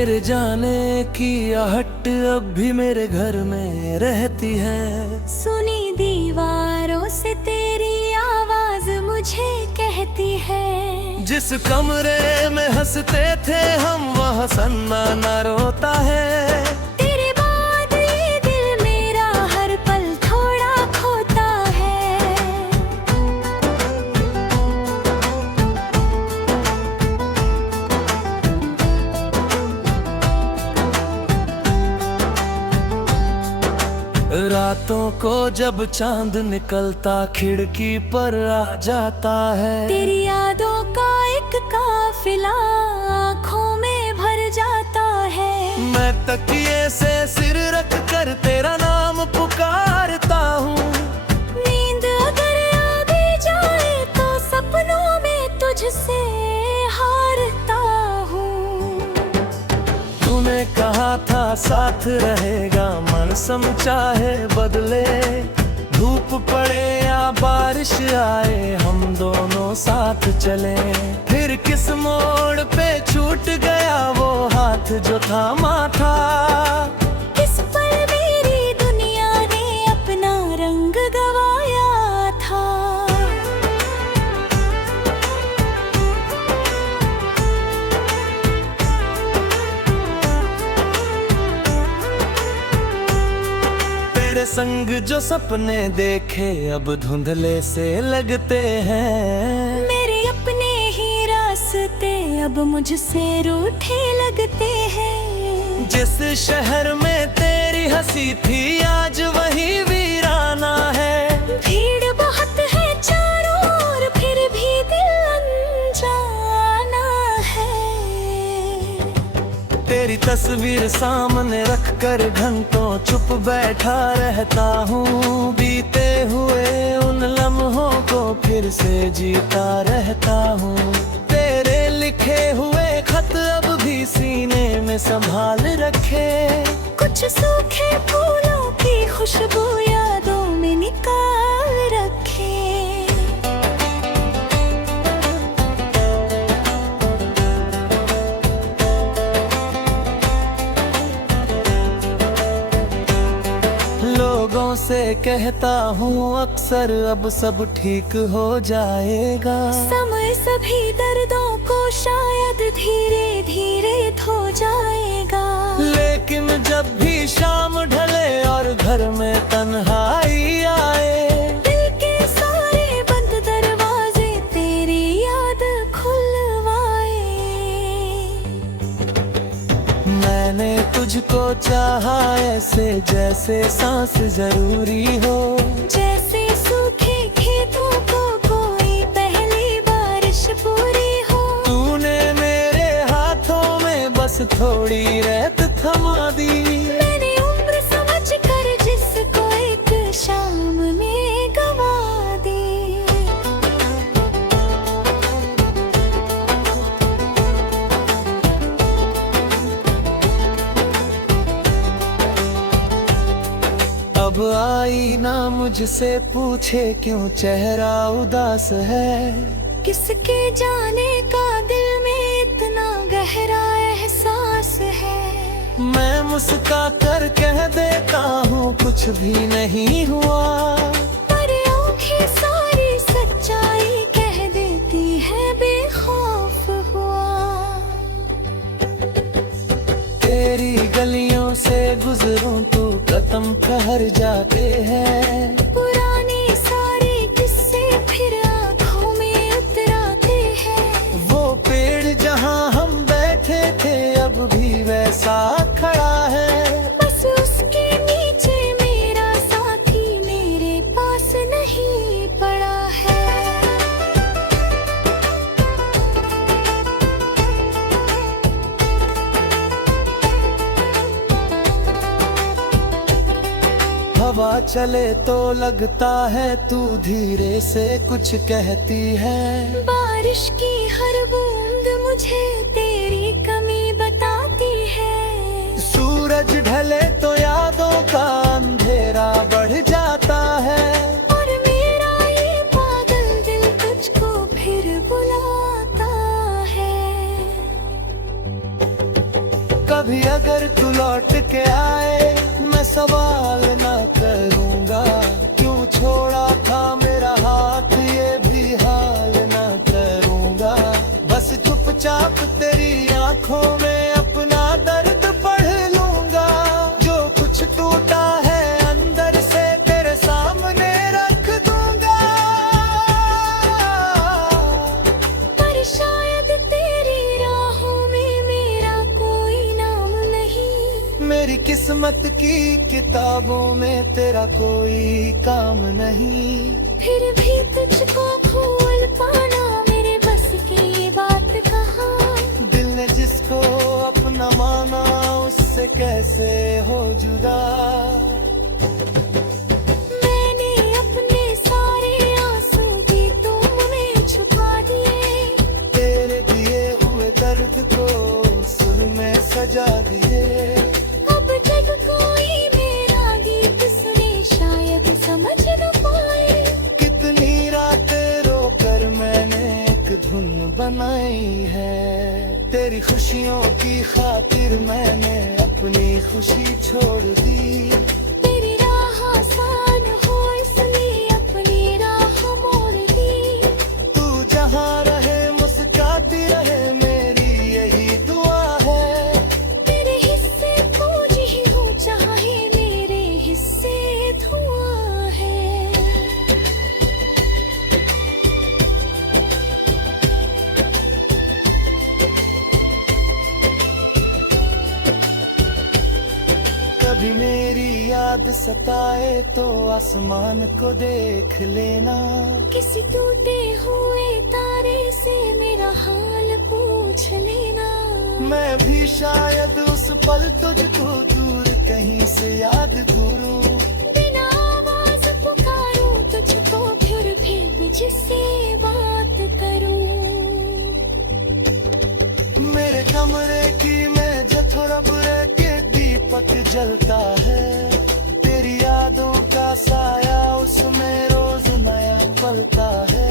तेरे जाने की आहट अब भी मेरे घर में रहती है। सुनी दीवारों से तेरी आवाज मुझे कहती है। जिस कमरे में हंसते थे हम वह सन्नाटा रोता है। तेरे बाद ये दिल मेरा हर पल थोड़ा खोता है। रातों को जब चांद निकलता खिड़की पर आ जाता है। तेरी यादों का एक काफिला आँखों में भर जाता है। मैं तकिए से सिर रख कर तेरा नाम पुकारता हूँ। नींद अगर आ भी जाए तो सपनों में तुझसे हारता हूँ। तूने कहा था साथ रहेगा, मौसम चाहे बदले, धूप पड़े या बारिश आए हम दोनों साथ चले। फिर किस मोड़ पे छूट गया वो हाथ जो थामा था। इस पल मेरी दुनिया ने अपना रंग गवाया था। तेरे संग जो सपने देखे अब धुंधले से लगते हैं। मेरे अपने ही रास्ते अब मुझसे रूठे लगते हैं। जिस शहर में तेरी हंसी थी आज वही वीराना है। भीड़ बहुत है चारों ओर फिर भी दिल अनजाना है। तेरी तस्वीर सामने रख कर घंटों चुप बैठा रहता हूँ। बीते हुए उन लम्हों को फिर से जीता रहता हूँ। तेरे लिखे हुए खत अब भी सीने में संभाल रखे। कुछ सूखे फूलों की खुशबू यादों में निकाल रखे। लोगों से कहता हूँ अक्सर अब सब ठीक हो जाएगा। समय सभी दर्दों को शायद धीरे धीरे धो जाएगा। लेकिन जब भी शाम ढले और घर में तन्हाई आए, दिल के सारे बंद दरवाजे तेरी याद खुलवाए। मैंने तुझको चाहा ऐसे जैसे सांस जरूरी हो। जैसे सूखे खेतों को कोई पहली बारिश पूरी हो। तूने मेरे हाथों में बस थोड़ी रेत थमा दी। मैंने उम्र समझ कर जिसको एक शाम में गवा दी। अब आई ना मुझसे पूछे क्यों चेहरा उदास है। किसके जाने का दिल में इतना गहरा एहसास है। मैं मुस्का कर कह देता हूँ कुछ भी नहीं हुआ। पर आँखें सारी सच्चाई कह देती है बेखौफ हुआ। तेरी गलियों से गुजरूं तो कदम ठहर जाते हैं। पुराने सारे किस्से फिर आँखों में उतराते हैं। वो पेड़ जहाँ हम बैठे थे अब भी वैसा खड़ा है। बस उसके नीचे मेरा साथी मेरे पास नहीं पड़ा है। हवा चले तो लगता है तू धीरे से कुछ कहती है। बारिश की हर बूंद मुझे तेरी कमी बताती है। सूरज ढले तो यादों का अंधेरा बढ़ जाता है। और मेरा ये पागल दिल तुझको फिर बुलाता है। किस्मत की किताबों में तेरा कोई काम नहीं। फिर भी तुझको भूल पाना मेरे बस की बात कहाँ। दिल ने जिसको अपना माना उससे कैसे हो जुदा। मैंने अपने सारे आंसू भी तुम में छुपा दिए। तेरे दिए हुए दर्द को सुर में सजा दिए। अब जब कोई मेरा गीत सुने शायद समझ न पाए। कितनी रातें रोकर मैंने एक धुन बनाई है। तेरी खुशियों की खातिर मैंने अपनी खुशी छोड़ दी। तेरी राह आसान हो इसलिए अपनी राह मोड़ दी। तू जहाँ रहे मुस्कुराती रहे मेरी यही दुआ है। तेरे हिस्से फौज ही हूँ चाहे मेरे हिस्से धुआं है। कभी मेरी याद सताए तो आसमान को देख लेना। किसी टूटे हुए तारे से मेरा हाल पूछ लेना। मैं भी शायद उस पल तुझको दूर कहीं से याद करूं। बिना आवाज पुकारूं तुझको फिर भी मुझसे बात करूं। मेरे कमरे की मेज थोड़ा बुरे के दीपक जलता है। तेरी यादों का साया उसमें रोज नया पलता है।